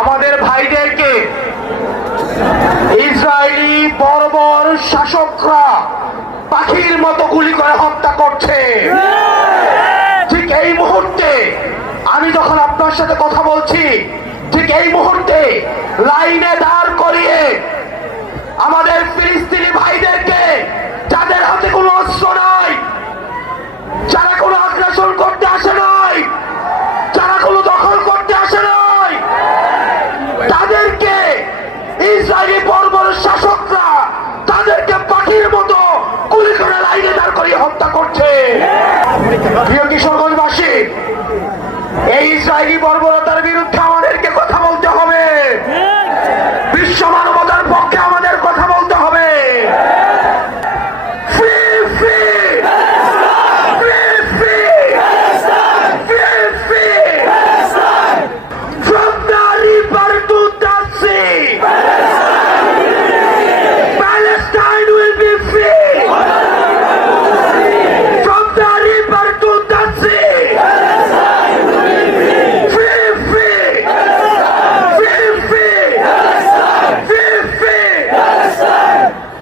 আমাদের ভাইদেরকে ইসরায়েলি বর্বর শাসকরা পাখির মতো গুলি করে হত্যা করছে। ঠিক এই মুহূর্তে আমি যখন আপনার সাথে কথা বলছি, ঠিক এই মুহূর্তে লাইনে দাঁড় করিয়ে আমাদের ফিলিস্তিনি ভাইদেরকে, যাদের হাতে কোনো অস্ত্র নাই, যারা কোনো আগ্রাসন করতে আসে নাই, যারা কোনো দখল করতে আসে নাই, তাদেরকে ইসরায়েলি বর্বর শাসকরা তাদেরকে পাখির মতো গুলি করে লাইনে দাঁড় করিয়ে হত্যা করছে। প্রিয় কিশোরগঞ্জবাসী, এই ইসরায়েলি বর্বর